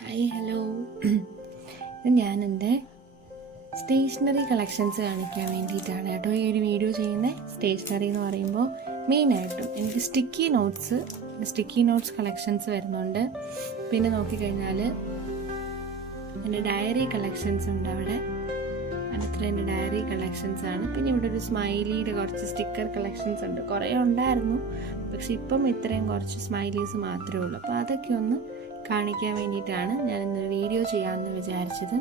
Hi hello. ഇത് ഞാൻ എൻ്റെ സ്റ്റേഷനറി കളക്ഷൻസ് കാണിക്കാൻ വേണ്ടിയിട്ടാണ് കേട്ടോ ഈ ഒരു വീഡിയോ ചെയ്യുന്നത്. സ്റ്റേഷനറി എന്ന് പറയുമ്പോൾ മെയിനായിട്ടും എനിക്ക് സ്റ്റിക്കി നോട്ട്സ് കളക്ഷൻസ് വരുന്നുണ്ട്. പിന്നെ നോക്കിക്കഴിഞ്ഞാൽ എൻ്റെ ഡയറി കളക്ഷൻസ് ഉണ്ട്. അവിടെ അത്ര എൻ്റെ ഡയറി കളക്ഷൻസ് ആണ്. പിന്നെ ഇവിടെ ഒരു സ്മൈലിയുടെ കുറച്ച് സ്റ്റിക്കർ കളക്ഷൻസ് ഉണ്ട്. കുറേ ഉണ്ടായിരുന്നു, പക്ഷെ ഇപ്പം ഇത്രയും കുറച്ച് സ്മൈലീസ് മാത്രമേ ഉള്ളൂ. അപ്പോൾ അതൊക്കെ ഒന്ന് കാണിക്കാൻ വേണ്ടിയിട്ടാണ് ഞാൻ ഇന്നൊരു വീഡിയോ ചെയ്യാമെന്ന് വിചാരിച്ചത്.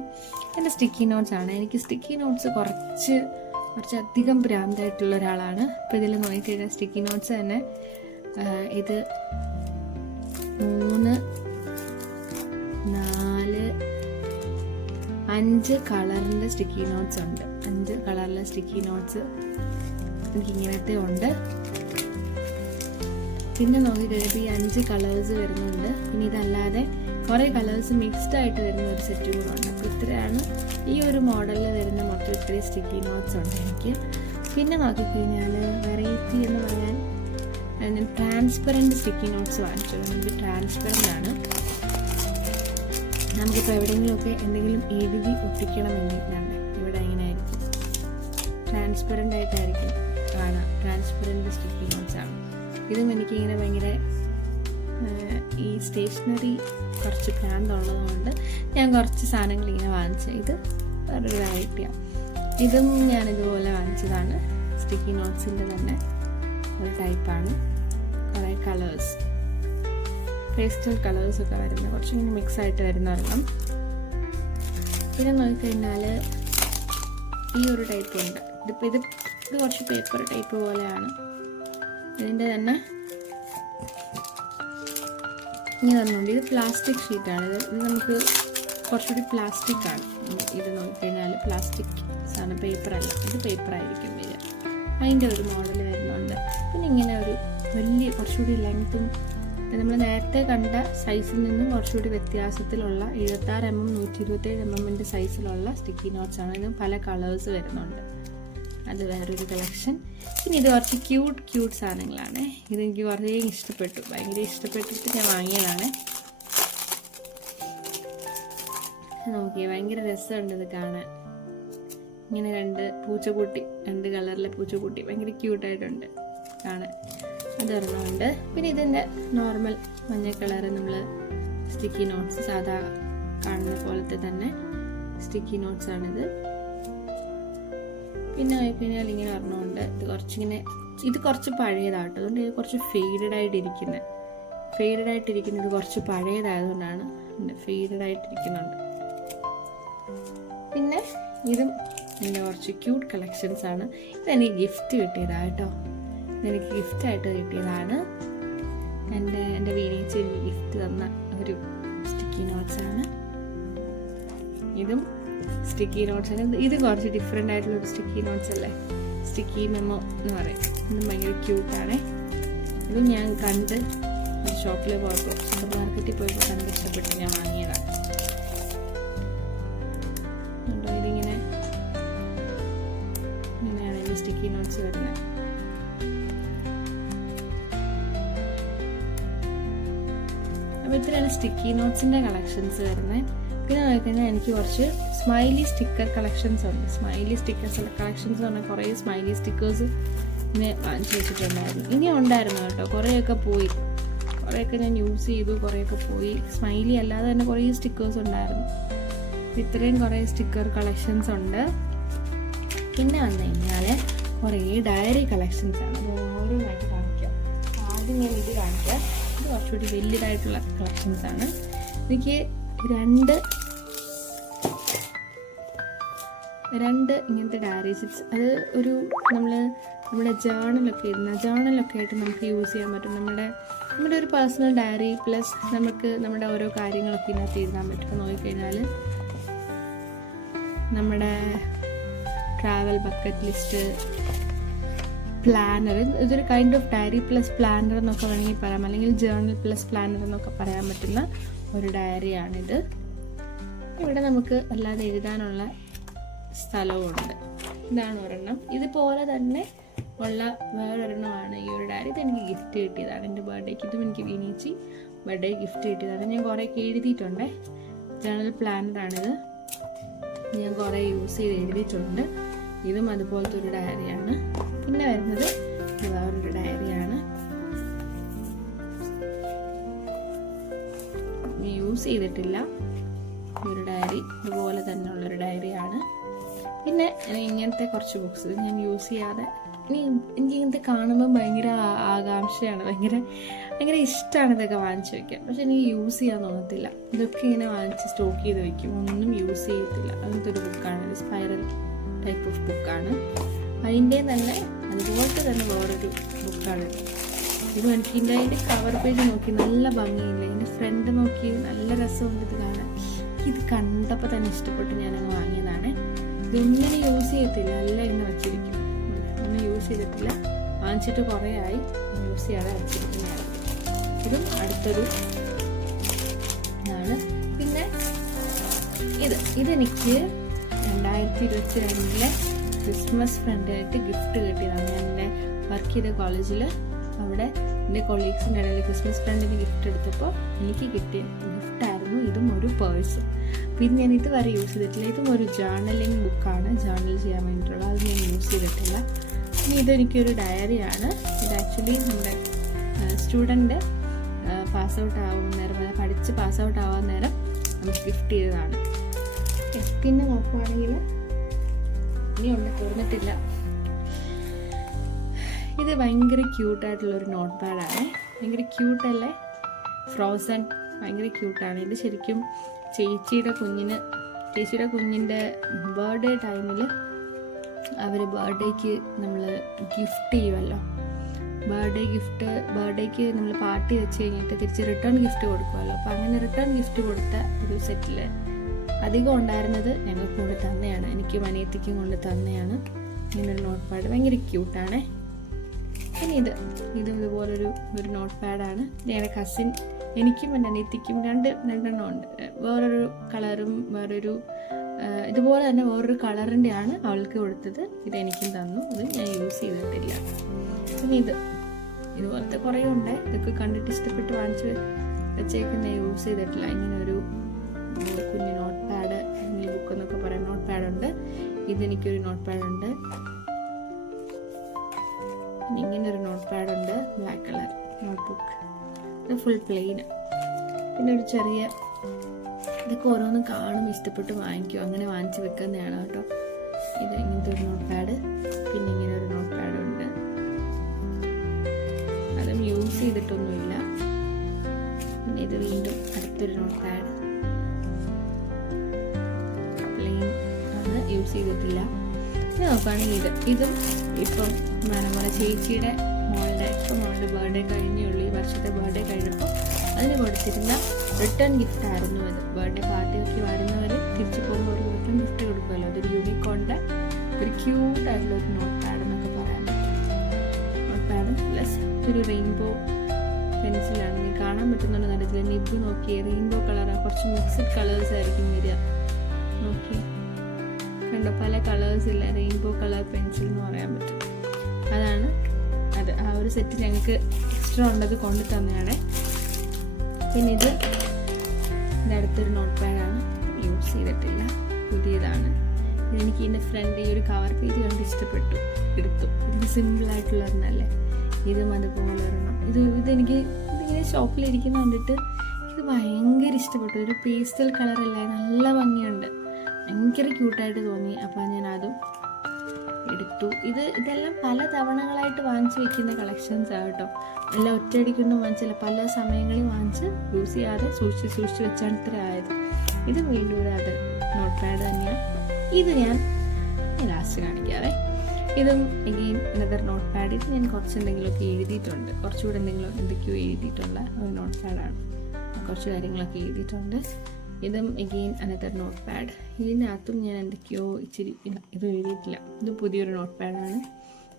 എൻ്റെ സ്റ്റിക്കി നോട്ട്സ് ആണ്. എനിക്ക് സ്റ്റിക്കി നോട്ട്സ് കുറച്ചധികം ഭ്രാന്തായിട്ടുള്ള ഒരാളാണ്. അപ്പോൾ ഇതിൽ നോക്കിക്കഴിഞ്ഞാൽ സ്റ്റിക്കി നോട്ട്സ് തന്നെ ഇത് 3, 4, 5 കളറിൻ്റെ സ്റ്റിക്കി നോട്ട്സ് ഉണ്ട്. 5 കളറിലെ സ്റ്റിക്കി നോട്ട്സ് എനിക്കിങ്ങനത്തെ ഉണ്ട്. പിന്നെ നോക്കിക്കഴിഞ്ഞപ്പോൾ ഈ 5 കളേഴ്സ് വരുന്നുണ്ട്. പിന്നെ ഇതല്ലാതെ കുറേ കളേഴ്സ് മിക്സ്ഡ് ആയിട്ട് വരുന്ന ഒരു സെറ്റ് കൂടെ ഉണ്ട്. അപ്പോൾ ഇത്രയാണ് ഈ ഒരു മോഡലിൽ വരുന്ന മൊത്തം ഇത്രയും സ്റ്റിക്കി നോട്ട്സ് ഉണ്ട് എനിക്ക്. പിന്നെ നോക്കിക്കഴിഞ്ഞാൽ വെറൈറ്റി എന്ന് പറയാൻ ഞാൻ ട്രാൻസ്പെറൻറ്റ് സ്റ്റിക്കി നോട്ട്സ് വാങ്ങിച്ചു. ഇത് ട്രാൻസ്പെറൻ്റ് ആണ്. നമുക്കിപ്പോൾ എവിടെയെങ്കിലുമൊക്കെ എന്തെങ്കിലും എഴുതി ഒട്ടിക്കണം വേണ്ടിയിട്ടാണ്. ഇവിടെ ഇങ്ങനെ ആയിരിക്കും, ട്രാൻസ്പെറൻ്റ് ആയിട്ടായിരിക്കും കാണാം. ട്രാൻസ്പെറൻറ്റ് സ്റ്റിക്കി നോട്ട്സ് ആണ്. ഇതും എനിക്കിങ്ങനെ ഭയങ്കര ഈ സ്റ്റേഷനറി കുറച്ച് ഭ്രാന്തുള്ളതുകൊണ്ട് ഞാൻ കുറച്ച് സാധനങ്ങൾ ഇങ്ങനെ വാങ്ങിച്ചത്. ഇത് വേറൊരു വെറൈറ്റിയാണ്. ഇതും ഞാൻ ഇതുപോലെ വാങ്ങിച്ചതാണ്. സ്റ്റിക്കി നോട്ട്സിൻ്റെ തന്നെ ഒരു ടൈപ്പാണ്. കുറേ കളേഴ്സ്, പേസ്റ്റൽ കളേഴ്സൊക്കെ വരുന്ന കുറച്ചിങ്ങനെ മിക്സായിട്ട് വരുന്ന ഒരെണ്ണം. പിന്നെ നോക്കിക്കഴിഞ്ഞാൽ ഈ ഒരു ടൈപ്പ് ഉണ്ട്. ഇത് കുറച്ച് പേപ്പർ ടൈപ്പ് പോലെയാണ്. ഇതിൻ്റെ തന്നെ ഇങ്ങനെ പറഞ്ഞുകൊണ്ട് ഇത് പ്ലാസ്റ്റിക് ഷീറ്റാണ്. ഇത് നമുക്ക് കുറച്ചുകൂടി പ്ലാസ്റ്റിക് ആണ്. ഇത് നോക്കിക്കഴിഞ്ഞാൽ പ്ലാസ്റ്റിക് സാധനം, പേപ്പറല്ല. ഇത് പേപ്പറായിരിക്കും വരിക. അതിൻ്റെ ഒരു മോഡൽ വരുന്നുണ്ട്. പിന്നെ ഇങ്ങനെ ഒരു വലിയ കുറച്ചുകൂടി ലെങ്ത്തും നമ്മൾ നേരത്തെ കണ്ട സൈസിൽ നിന്നും കുറച്ചുകൂടി വ്യത്യാസത്തിലുള്ള 76 mm 127 mm സൈസിലുള്ള സ്റ്റിക്കി നോട്ട്സ് ആണ്. ഇതിന് പല കളേഴ്സ് വരുന്നുണ്ട്. അത് വേറൊരു കളക്ഷൻ. പിന്നെ ഇത് കുറച്ച് ക്യൂട്ട് സാധനങ്ങളാണ്. ഇതെനിക്ക് കുറേ ഇഷ്ടപ്പെട്ടു, ഭയങ്കര ഇഷ്ടപ്പെട്ടിട്ട് ഞാൻ വാങ്ങിയതാണ്. നോക്കിയേ, ഭയങ്കര രസമുണ്ട് ഇത് കാണാൻ. ഇങ്ങനെ 2 കളറിലെ പൂച്ചക്കുട്ടി ഭയങ്കര ക്യൂട്ടായിട്ടുണ്ട് കാണാൻ. അതൊരെണ്ണമുണ്ട്. പിന്നെ ഇതിൻ്റെ നോർമൽ മഞ്ഞ കളറ് നമ്മൾ സ്റ്റിക്കി നോട്ട്സ് സാധാ കാണുന്ന പോലത്തെ തന്നെ സ്റ്റിക്കി നോട്ട്സ് ആണിത്. പിന്നെ നോക്കിക്കഴിഞ്ഞാൽ ഇങ്ങനെ ഒരെണ്ണമുണ്ട്. ഇത് കുറച്ച് പഴയതാട്ടോ. അതുകൊണ്ട് ഇത് കുറച്ച് ഫെയ്ഡഡ് ആയിട്ടിരിക്കുന്നത് ഇത് കുറച്ച് പഴയതായതുകൊണ്ടാണ് ഫെയ്ഡഡ് ആയിട്ടിരിക്കുന്നുണ്ട്. പിന്നെ ഇതും എൻ്റെ കുറച്ച് ക്യൂട്ട് കളക്ഷൻസ് ആണ്. ഇതെനിക്ക് ഗിഫ്റ്റ് കിട്ടിയതാണ് കേട്ടോ. ഇതെനിക്ക് ഗിഫ്റ്റായിട്ട് കിട്ടിയതാണ്. എൻ്റെ വീടിച്ച് എനിക്ക് ഗിഫ്റ്റ് തന്ന ഒരു സ്റ്റിക്കി നോട്ട്സ് ആണ്. ഇതും സ്റ്റിക്കി നോട്ട്സ് ആണ്. ഇത് കുറച്ച് ഡിഫറെൻ്റ് ആയിട്ടുള്ളൊരു സ്റ്റിക്കി നോട്ട്സ് അല്ലേ, സ്റ്റിക്കി മെമ്മോ എന്ന് പറയും. ഇതും ഭയങ്കര ക്യൂട്ടാണ്. ഇതും ഞാൻ കണ്ട് ഒരു ഷോപ്പിൽ പോയപ്പോൾ, സൂപ്പർ മാർക്കറ്റിൽ പോയപ്പോൾ കണ്ട് ഇഷ്ടപ്പെട്ട് ഞാൻ വാങ്ങിയതാണ്. ഇങ്ങനെയാണ് ഈ സ്റ്റിക്കി നോട്ട്സ് വരുന്നത്. അപ്പോൾ ഇത്രയാണ് സ്റ്റിക്കി നോട്ട്സിൻ്റെ കളക്ഷൻസ് വരുന്നത്. പിന്നെ നോക്കിക്കഴിഞ്ഞാൽ എനിക്ക് കുറച്ച് സ്മൈലി സ്റ്റിക്കർ കളക്ഷൻസ് ഉണ്ട്. സ്മൈലി സ്റ്റിക്കേഴ്സ് കളക്ഷൻസ് പറഞ്ഞാൽ കുറേ സ്മൈലി സ്റ്റിക്കേഴ്സ് ഇങ്ങനെ വാങ്ങിച്ചു വെച്ചിട്ടുണ്ടായിരുന്നു. ഇനി ഉണ്ടായിരുന്നു കേട്ടോ, കുറേയൊക്കെ ഞാൻ യൂസ് ചെയ്തു, കുറേയൊക്കെ പോയി. സ്മൈലി അല്ലാതെ തന്നെ കുറേ സ്റ്റിക്കേഴ്സ് ഉണ്ടായിരുന്നു. ഇത്രയും കുറേ സ്റ്റിക്കർ കളക്ഷൻസ് ഉണ്ട്. പിന്നെ വന്നു കഴിഞ്ഞാൽ കുറേ ഡയറി കളക്ഷൻസ് ആണ്. അത് ഓരോന്നായിട്ട് കാണിക്കാം. ആദ്യം ഞാൻ ഇത് കാണിക്കാം. ഇത് കുറച്ചുകൂടി വലിയതായിട്ടുള്ള കളക്ഷൻസ് ആണ്. എനിക്ക് രണ്ട് ഇങ്ങനത്തെ ഡയറി സെറ്റ്സ്. അത് നമ്മുടെ ജേണലൊക്കെ ആയിട്ട് നമുക്ക് യൂസ് ചെയ്യാൻ പറ്റും. നമ്മുടെ ഒരു പേഴ്സണൽ ഡയറി പ്ലസ് നമുക്ക് നമ്മുടെ ഓരോ കാര്യങ്ങളൊക്കെ ഇതിനകത്ത് എഴുതാൻ പറ്റും. നോക്കിക്കഴിഞ്ഞാൽ നമ്മുടെ ട്രാവൽ ബക്കറ്റ് ലിസ്റ്റ്, പ്ലാനർ, ഇതൊരു kind of diary plus planner എന്നൊക്കെ വേണമെങ്കിൽ പറയാം, അല്ലെങ്കിൽ ജേണൽ പ്ലസ് പ്ലാനർ എന്നൊക്കെ പറയാൻ പറ്റുന്ന ഒരു ഡയറിയാണിത്. ഇവിടെ നമുക്ക് അല്ലാതെ എഴുതാനുള്ള സ്ഥലവുമുണ്ട്. ഇതാണ് ഒരെണ്ണം. ഇതുപോലെ തന്നെ ഉള്ള വേറൊരെണ്ണമാണ് ഈ ഒരു ഡയറി. ഇതെനിക്ക് ഗിഫ്റ്റ് കിട്ടിയതാണ് എൻ്റെ ബർത്ത്ഡേക്ക്. ഇതും എനിക്ക് വീണിച്ച് ബർത്ത്ഡേ ഗിഫ്റ്റ് കിട്ടിയതാണ്. ഞാൻ കുറേയൊക്കെ എഴുതിയിട്ടുണ്ടേ. ജേണൽ പ്ലാനറാണിത്. ഞാൻ കുറേ യൂസ് ചെയ്ത് എഴുതിയിട്ടുണ്ട്. ഇതും അതുപോലത്തെ ഒരു ഡയറിയാണ്. പിന്നെ വരുന്നത് വേറൊരു ഡയറിയാണ്. യൂസ് ചെയ്തിട്ടില്ല ഒരു ഡയറി, ഇതുപോലെ തന്നെ ഉള്ളൊരു ഡയറിയാണ്. പിന്നെ ഇങ്ങനത്തെ കുറച്ച് ബുക്സ് ഞാൻ യൂസ് ചെയ്യാതെ, എനിക്ക് ഇങ്ങനത്തെ കാണുമ്പോൾ ഭയങ്കര ആകാംക്ഷയാണ്, ഭയങ്കര ഇഷ്ടമാണ് ഇതൊക്കെ വാങ്ങിച്ചു വെക്കാൻ. പക്ഷെ എനിക്ക് യൂസ് ചെയ്യാൻ തോന്നത്തില്ല. ഇതൊക്കെ ഇങ്ങനെ വാങ്ങിച്ച് സ്റ്റോക്ക് ചെയ്ത് വെക്കും, ഒന്നും യൂസ് ചെയ്യത്തില്ല. അങ്ങനത്തെ ഒരു ബുക്കാണ്, ഒരു സ്പൈറൽ ടൈപ്പ് ഓഫ് ബുക്കാണ്. അതിൻ്റെ തന്നെ അതുപോലത്തെ തന്നെ വേറൊരു ബുക്കാണ്. ഇത് എനിക്ക് അതിൻ്റെ കവർ പേജ് നോക്കി നല്ല ഭംഗിയില്ല, എൻ്റെ ഫ്രണ്ട് നോക്കി നല്ല രസമുണ്ട് ഇത് കാണാൻ. ഇത് കണ്ടപ്പോൾ തന്നെ ഇഷ്ടപ്പെട്ട് ഞാനങ്ങ് വാങ്ങിയതാണ്. ഇതെങ്ങനെ യൂസ് ചെയ്യത്തില്ല, എല്ലാം ഇങ്ങനെ വച്ചിരിക്കും, ഒന്നും യൂസ് ചെയ്തിട്ടില്ല. വാങ്ങിച്ചിട്ട് കുറേ ആയി, യൂസ് ചെയ്യാതെ വച്ചിരിക്കുന്നതാണ്. ഇതും അടുത്തൊരു ഇതാണ്. പിന്നെ ഇതെനിക്ക് 2022 ക്രിസ്മസ് ഫ്രണ്ടായിട്ട് ഗിഫ്റ്റ് കിട്ടിയതാണ്. ഞാൻ എൻ്റെ വർക്ക് ചെയ്ത കോളേജിൽ അവിടെ എൻ്റെ കൊളീഗ്സിൻ്റെ ഇടയിൽ ക്രിസ്മസ് ഫ്രണ്ടിന് ഗിഫ്റ്റ് എടുത്തപ്പോൾ എനിക്ക് കിട്ടിയ ഗിഫ്റ്റായിരുന്നു ഇതും ഒരു പേഴ്സും. പിന്നെ ഞാൻ ഇതുവരെ യൂസ് ചെയ്തിട്ടില്ല. ഇതും ഒരു ജേർണലിംഗ് ബുക്കാണ്, ജേർണൽ ചെയ്യാൻ വേണ്ടിയിട്ടുള്ള. അത് ഞാൻ യൂസ് ചെയ്തിട്ടില്ല. ഇനി ഇതെനിക്കൊരു ഡയറിയാണ്. ഇത് ആക്ച്വലി നമ്മുടെ സ്റ്റുഡൻറ്റ് പാസ് ഔട്ട് ആവുന്ന നേരം, പഠിച്ച് പാസ് ഔട്ട് ആവാൻ നേരം നമുക്ക് ഗിഫ്റ്റ് ചെയ്തതാണ്. പിന്നെ നോക്കുവാണെങ്കിൽ ഇനിയുണ്ട്, തുറന്നിട്ടില്ല. ഇത് ഭയങ്കര ക്യൂട്ടായിട്ടുള്ളൊരു നോട്ട് പാഡാണ്. ഭയങ്കര ക്യൂട്ടല്ലേ, ഫ്രോസൺ, ഭയങ്കര ക്യൂട്ടാണ്. ഇത് ശരിക്കും ചേച്ചിയുടെ കുഞ്ഞിൻ്റെ ബർത്ത്ഡേ ടൈമിൽ അവർ ബർത്ത്ഡേക്ക് നമ്മൾ ഗിഫ്റ്റ് ചെയ്യുമല്ലോ, ബർത്ത്ഡേക്ക് നമ്മൾ പാർട്ടി വെച്ച് കഴിഞ്ഞിട്ട് തിരിച്ച് റിട്ടേൺ ഗിഫ്റ്റ് കൊടുക്കുമല്ലോ. അപ്പോൾ അങ്ങനെ റിട്ടേൺ ഗിഫ്റ്റ് കൊടുത്ത ഒരു സെറ്റിൽ അധികം ഉണ്ടായിരുന്നത് ഞങ്ങൾക്ക് കൊണ്ട് തന്നെയാണ്, എനിക്കും അനിയത്തിക്കും കൊണ്ട് തന്നെയാണ് ഇങ്ങനൊരു നോട്ട് പാഡ്. ഭയങ്കര ക്യൂട്ടാണ്. പിന്നെ ഇതും ഇതുപോലൊരു നോട്ട് പാഡാണ്. ഞങ്ങളുടെ കസിൻ, എനിക്കും എൻ്റെ അനിയത്തിക്കും രണ്ടെണ്ണം ഉണ്ട്. വേറൊരു കളറും ഇതുപോലെ തന്നെ വേറൊരു കളറിൻ്റെയാണ് അവൾക്ക് കൊടുത്തത്. ഇതെനിക്കും തന്നു. ഇത് ഞാൻ യൂസ് ചെയ്തിട്ടില്ല. പിന്നെ ഇതുപോലത്തെ കുറേ ഉണ്ട്. ഇതൊക്കെ കണ്ടിട്ട് ഇഷ്ടപ്പെട്ട് വാങ്ങിച്ച് വെച്ചേക്ക് ഞാൻ യൂസ് ചെയ്തിട്ടില്ല. ഇങ്ങനെ ഒരു കുഞ്ഞ് നോട്ട് പാഡ്, ഈ ബുക്ക് എന്നൊക്കെ പറയാം, നോട്ട് പാഡുണ്ട്. ഇതെനിക്കൊരു നോട്ട് പാഡുണ്ട്. ഇങ്ങനൊരു നോട്ട് പാഡുണ്ട്, ബ്ലാക്ക് കളർ നോട്ട് ബുക്ക്. ഇത് ഫുൾ പ്ലെയിൻ. പിന്നെ ഒരു ചെറിയ, ഇതൊക്കെ ഓരോന്നും കാണും ഇഷ്ടപ്പെട്ട് വാങ്ങിക്കും, അങ്ങനെ വാങ്ങിച്ച് വെക്കുന്നതാണ് കേട്ടോ. ഇത് ഇങ്ങനത്തെ ഒരു നോട്ട് പാഡ്. പിന്നെ ഇങ്ങനെ ഒരു നോട്ട് പാഡുണ്ട്, അതും യൂസ് ചെയ്തിട്ടൊന്നുമില്ല. പിന്നെ ഇത് വീണ്ടും അടുത്തൊരു നോട്ട് പാഡ്, പ്ലെയിൻ ആണ്, യൂസ് ചെയ്തിട്ടില്ല. നോക്കുകയാണെങ്കിൽ ഇതും ഇപ്പം നമ്മുടെ ചേച്ചിയുടെ മോളുടെ ബർത്ത്ഡേ കഴിഞ്ഞുള്ളൂ, ഈ വർഷത്തെ ബർത്ത്ഡേ കഴിഞ്ഞപ്പോൾ അതിന് കൊടുത്തിരുന്ന റിട്ടേൺ ഗിഫ്റ്റ് ആയിരുന്നു ഇത്. ബർത്ത്ഡേ പാർട്ടിക്ക് വരുന്നവർ തിരിച്ചു പോകുമ്പോൾ ഒരു റിട്ടേൺ ഗിഫ്റ്റ് കൊടുക്കുമല്ലോ. അതൊരു യൂണിക്കോണിൻ്റെ ഒരു ക്യൂട്ടായിട്ടുള്ള ഒരു നോട്ട് പാഡ് എന്നൊക്കെ പറയാൻ പറ്റും. നോട്ട് പാഡ് പ്ലസ് ഒരു റെയിൻബോ പെൻസിലാണ്. നീ കാണാൻ പറ്റുന്നുണ്ട് നടത്തില്ല, നിബ് നോക്കിയേ, റെയിൻബോ കളറാണ്, കുറച്ച് മിക്സഡ് കളേഴ്സ് ആയിരിക്കും വരിക. നോക്കി കണ്ടോ, പല കളേഴ്സ് ഇല്ല, റെയിൻബോ കളർ പെൻസിൽ എന്ന് പറയാൻ പറ്റും. അതാണ് അത്. ആ ഒരു സെറ്റ് ഞങ്ങൾക്ക് എക്സ്ട്രാ ഉണ്ടത് കൊണ്ട് തന്നെയാണ്. പിന്നെ ഇത് അടുത്തൊരു നോട്ട് പാഡാണ്, യൂസ് ചെയ്തിട്ടില്ല, പുതിയതാണ്. ഇതെനിക്ക് ഇതിൻ്റെ ഫ്രണ്ട് ഈ ഒരു കവർ പേജ് കണ്ട് ഇഷ്ടപ്പെട്ടു, എടുത്തു. ഇതിന് സിമ്പിളായിട്ടുള്ളതെന്നല്ലേ. ഇതും അതുപോലെ ഒരെണ്ണം. ഇതെനിക്ക് ഇതിങ്ങനെ ഷോപ്പിലിരിക്കുന്ന കണ്ടിട്ട് ഇത് ഭയങ്കര ഇഷ്ടപ്പെട്ടു. ഒരു പേസ്റ്റൽ കളറല്ലേ, നല്ല ഭംഗിയുണ്ട്, ഭയങ്കര ക്യൂട്ടായിട്ട് തോന്നി. അപ്പോൾ ഞാൻ അതും എടുത്തു. ഇതെല്ലാം പല തവണകളായിട്ട് വാങ്ങിച്ച് വെക്കുന്ന കളക്ഷൻസ് ആകട്ടോ. എല്ലാം ഒറ്റയടിക്കൊന്നും വാങ്ങിച്ചില്ല, പല സമയങ്ങളിൽ വാങ്ങിച്ച് യൂസ് ചെയ്യാതെ സൂക്ഷിച്ച് വെച്ചാണ് ഇത്ര ആയത്. ഇത് വീണ്ടും അത് നോട്ട് പാഡ് തന്നെയാണ്. ഇത് ഞാൻ ലാസ്റ്റ് കാണിക്കാവേ. ഇതും എഗെയിൻ അനദർ നോട്ട് പാഡ്. ഇത് ഞാൻ കുറച്ചെന്തെങ്കിലുമൊക്കെ എഴുതിയിട്ടുണ്ട്, കുറച്ചുകൂടെ എന്തൊക്കെയോ എഴുതിയിട്ടുള്ള ഒരു നോട്ട് പാഡാണ്. കുറച്ച് കാര്യങ്ങളൊക്കെ എഴുതിയിട്ടുണ്ട്. ഇതും എഗെയിൻ അനദർ നോട്ട് പാഡ്. ഇതിനകത്തും ഞാൻ എന്തൊക്കെയോ ഇച്ചിരി ഇത് എഴുതിയിട്ടില്ല. ഇത് പുതിയൊരു നോട്ട് പാഡാണ്.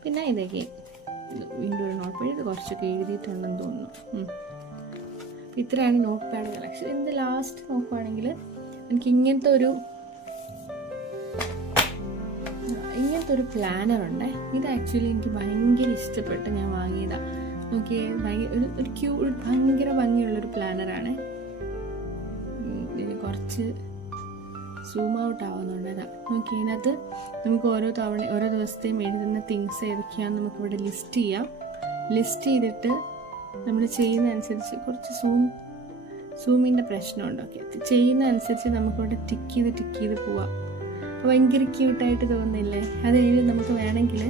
പിന്നെ ഇതെഗെയിൻ വീണ്ടും ഒരു നോട്ട് പാഡ്. ഇത് കുറച്ചൊക്കെ എഴുതിയിട്ടുണ്ടെന്ന് തോന്നുന്നു. ഇത്രയാണ് നോട്ട് പാഡ് കളക്ഷൻ. ഇതിൻ്റെ ലാസ്റ്റ് നോക്കുവാണെങ്കിൽ എനിക്ക് ഇങ്ങനത്തെ ഒരു പ്ലാനറുണ്ട്. ഇത് ആക്ച്വലി എനിക്ക് ഭയങ്കര ഇഷ്ടപ്പെട്ട് ഞാൻ വാങ്ങിയതാണ്. നോക്കിയേ, ഭയങ്കര ഭംഗിയുള്ളൊരു പ്ലാനറാണ്. ഇതിന് കുറച്ച് സൂം ഔട്ട് ആവുന്നുണ്ട്. അതാ നോക്കി, അതിനകത്ത് നമുക്ക് ഓരോ ദിവസത്തെയും എഴുതുന്ന തിങ്സ് ഏതൊക്കെയാണെന്ന് നമുക്കിവിടെ ലിസ്റ്റ് ചെയ്യാം. ലിസ്റ്റ് ചെയ്തിട്ട് നമ്മൾ ചെയ്യുന്നതനുസരിച്ച് കുറച്ച് സൂമിൻ്റെ പ്രശ്നമുണ്ട്. ഓക്കെ, ചെയ്യുന്നതനുസരിച്ച് നമുക്കിവിടെ ടിക്ക് ചെയ്ത് പോവാം. അപ്പോൾ ഭയങ്കര ക്യൂട്ടായിട്ട് തോന്നുന്നില്ലേ? അത് കഴിഞ്ഞ് നമുക്ക് വേണമെങ്കിൽ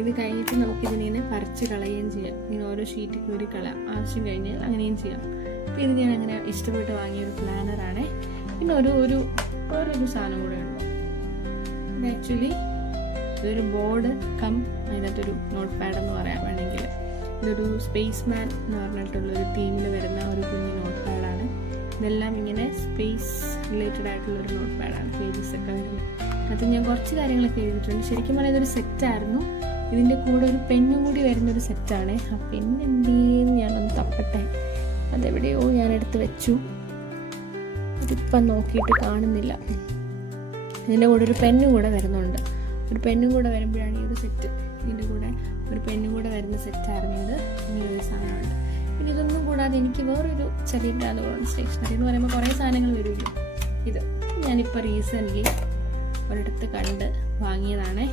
ഇത് കഴിഞ്ഞിട്ട് നമുക്കിതിനെ പറിച്ച് കളയുകയും ചെയ്യാം. ഇങ്ങനെ ഓരോ ഷീറ്റ് കീറി കളയാം, ആവശ്യം കഴിഞ്ഞാൽ അങ്ങനെയും ചെയ്യാം. അപ്പോൾ ഇത് ഞാൻ അങ്ങനെ ഇഷ്ടപ്പെട്ട് വാങ്ങിയൊരു പ്ലാനറാണ്. പിന്നെ വേറൊരു സാധനം കൂടെ ഉണ്ട്. ഇത് ആക്ച്വലി ഇതൊരു ബോർഡ് അതിനകത്തൊരു നോട്ട് പാഡ് എന്ന് പറയാൻ വേണമെങ്കിൽ. ഇതൊരു സ്പേസ് മാൻ എന്ന് പറഞ്ഞിട്ടുള്ളൊരു തീമിൽ വരുന്ന ഒരു കുഞ്ഞു നോട്ട് പാഡാണ്. ഇതെല്ലാം ഇങ്ങനെ സ്പേസ് റിലേറ്റഡ് ആയിട്ടുള്ളൊരു നോട്ട് പാഡാണ്. പേജസ് ഒക്കെ വരുന്നത്. അത് ഞാൻ കുറച്ച് കാര്യങ്ങളൊക്കെ എഴുതിയിട്ടുണ്ട്. ശരിക്കും പറഞ്ഞാൽ ഇതൊരു സെറ്റായിരുന്നു. ഇതിൻ്റെ കൂടെ ഒരു പെന്നും കൂടി വരുന്നൊരു സെറ്റാണ്. ആ പെന്ന് എന്തെന്ന് ഞാനൊന്ന് തപ്പട്ടെ. അതെവിടെയോ ഞാനെടുത്ത് വെച്ചു. അതിപ്പം നോക്കിയിട്ട് കാണുന്നില്ല. ഇതിൻ്റെ കൂടെ ഒരു പെന്നും കൂടെ വരുന്നുണ്ട്. ഒരു പെന്നും കൂടെ വരുമ്പോഴാണ് ഈ ഒരു സെറ്റ്. ഇതിൻ്റെ കൂടെ ഒരു പെന്നും കൂടെ വരുന്ന സെറ്റായിരുന്നു ഇത്. ഇങ്ങനൊരു സാധനമുണ്ട്. പിന്നെ ഇതൊന്നും കൂടാതെ എനിക്ക് വേറൊരു ചെറിയ ബ്രാൻഡ് സ്റ്റേഷനറി എന്ന് പറയുമ്പോൾ കുറേ സാധനങ്ങൾ വരുമല്ലോ. ഇത് ഞാനിപ്പോൾ റീസെൻ്റ്ലി ഒരിടത്ത് കണ്ട് വാങ്ങിയതാണേ.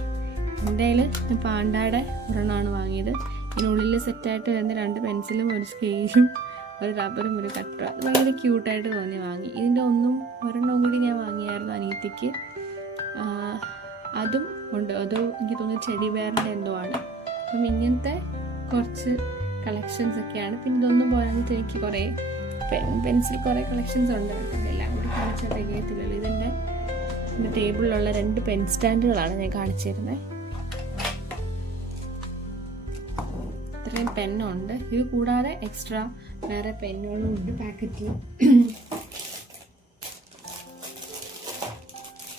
എൻ്റെ കയ്യിൽ ഞാൻ പാണ്ടായുടെ ഒരെണ്ണമാണ് വാങ്ങിയത്. ഇതിനുള്ളിൽ സെറ്റായിട്ട് വരുന്ന 2 പെൻസിലും ഒരു സ്കെയിലും ഒരു റബ്ബറും ഒരു കട്ടർ. അത് ഭയങ്കര ക്യൂട്ടായിട്ട് തോന്നി വാങ്ങി. ഇതിൻ്റെ ഒരെണ്ണം കൂടി ഞാൻ വാങ്ങിയായിരുന്നു അനിയത്തിക്ക്. അതും ഉണ്ട്. അതോ എനിക്ക് തോന്നുന്നു ചെടി ബെയറിൻ്റെ എന്തോ ആണ്. അപ്പം ഇങ്ങനത്തെ കുറച്ച് കളക്ഷൻസ് ഒക്കെയാണ്. പിന്നെ ഇതൊന്നും പോരാഞ്ഞിട്ട് എനിക്ക് കുറേ പെൻസിൽ കുറേ കളക്ഷൻസ് ഉണ്ട്. എല്ലാം കൂടി കാണിച്ചാൽ തികയത്തില്ലല്ലോ. ഇതിൻ്റെ ടേബിളിലുള്ള 2 പെൻ സ്റ്റാൻഡുകളാണ് ഞാൻ കാണിച്ചിരുന്നത്. ഇത്രയും പെന്നുണ്ട്. ഇത് കൂടാതെ എക്സ്ട്രാ വേറെ പെന്നുകളും ഉണ്ട് പാക്കറ്റിൽ.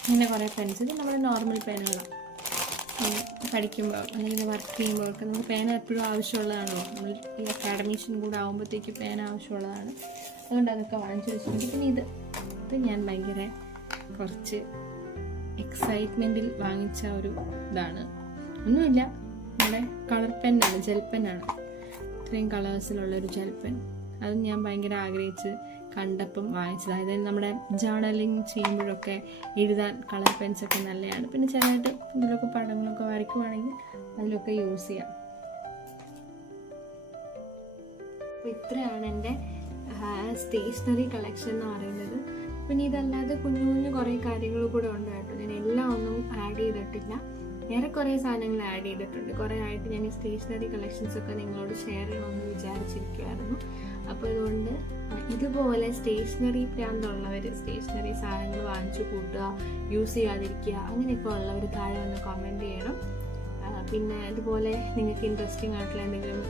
അങ്ങനെ കുറേ പെൻസ്. ഇത് നമ്മുടെ നോർമൽ പെന്നുകളാണ്. പഠിക്കുമ്പോൾ അല്ലെങ്കിൽ വർക്ക് ചെയ്യുമ്പോഴൊക്കെ നമുക്ക് പേന എപ്പോഴും ആവശ്യമുള്ളതാണല്ലോ. നമ്മൾ ഈ അക്കാഡമീഷ്യൻ കൂടെ ആകുമ്പോഴത്തേക്ക് പേന ആവശ്യമുള്ളതാണ്. അതുകൊണ്ട് അതൊക്കെ വാങ്ങിച്ചു വെച്ചിട്ടുണ്ട്. പിന്നെ ഇത് ഞാൻ ഭയങ്കര കുറച്ച് എക്സൈറ്റ്മെൻറ്റിൽ വാങ്ങിച്ച ഒരു ഇതാണ്. ഒന്നുമില്ല, നമ്മുടെ കളർ പെന്നാണ്, ജെൽ പെന്നാണ്. ഇത്രയും കളേഴ്സിലുള്ളൊരു ജെൽ പെൻ. അത് ഞാൻ ഭയങ്കര ആഗ്രഹിച്ച് കണ്ടപ്പം വാങ്ങിച്ചത്. അതായത് നമ്മുടെ ജേർണലിങ് ചെയ്യുമ്പോഴൊക്കെ എഴുതാൻ കളർ പെൻസൊക്കെ നല്ലതാണ്. പിന്നെ ചെറുതായിട്ട് ഇതിലൊക്കെ പടങ്ങളൊക്കെ വരയ്ക്കുവാണെങ്കിൽ അതിലൊക്കെ യൂസ് ചെയ്യാം. അപ്പോൾ ഇത്രയാണ് എൻ്റെ സ്റ്റേഷനറി കളക്ഷൻ എന്ന് പറയുന്നത്. പിന്നെ ഇതല്ലാതെ കുഞ്ഞു കുറേ കാര്യങ്ങൾ കൂടെ ഉണ്ട് കേട്ടോ. ഞാൻ എല്ലാം ഒന്നും ആഡ് ചെയ്തിട്ടില്ല. കുറേ സാധനങ്ങൾ ആഡ് ചെയ്തിട്ടുണ്ട്. കുറേ ആയിട്ട് ഞാൻ ഈ സ്റ്റേഷനറി കളക്ഷൻസൊക്കെ നിങ്ങളോട് ഷെയർ ചെയ്യണമെന്ന് വിചാരിച്ചിരിക്കുമായിരുന്നു. അപ്പോൾ അതുകൊണ്ട് ഇതുപോലെ സ്റ്റേഷനറി പ്രാന്തുള്ളവർ, സ്റ്റേഷനറി സാധനങ്ങൾ വാങ്ങിച്ചു കൂട്ടുക, യൂസ് ചെയ്യാതിരിക്കുക, അങ്ങനെയൊക്കെ ഉള്ളവർ താഴെ വന്ന് കമൻറ്റ് ചെയ്യണം. പിന്നെ ഇതുപോലെ നിങ്ങൾക്ക് ഇൻട്രസ്റ്റിംഗ് ആയിട്ടുള്ള എന്തെങ്കിലും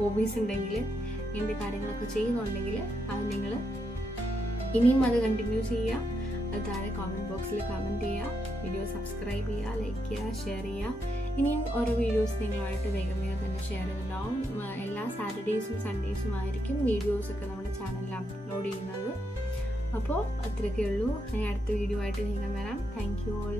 ഹോബീസ് ഉണ്ടെങ്കിൽ, ഇങ്ങനത്തെ കാര്യങ്ങളൊക്കെ ചെയ്യുന്നുണ്ടെങ്കിൽ അത് നിങ്ങൾ ഇനിയും അത് കണ്ടിന്യൂ ചെയ്യുക. അത് താഴെ കമൻറ്റ് ബോക്സിൽ കമൻറ്റ് ചെയ്യുക. വീഡിയോ സബ്സ്ക്രൈബ് ചെയ്യുക, ലൈക്ക് ചെയ്യുക, ഷെയർ ചെയ്യുക. ഇനിയും ഓരോ വീഡിയോസ് നിങ്ങളുമായിട്ട് വേഗം തന്നെ ഷെയർ ചെയ്തിട്ടുണ്ടാവും. എല്ലാ സാറ്റർഡേയ്സും സൺഡേയ്സും ആയിരിക്കും വീഡിയോസൊക്കെ നമ്മുടെ ചാനലിൽ അപ്ലോഡ് ചെയ്യുന്നത്. അപ്പോൾ അത്രയൊക്കെ ഉള്ളൂ. ഞാൻ അടുത്ത വീഡിയോ ആയിട്ട് നിങ്ങൾ വരാം. Thank you all.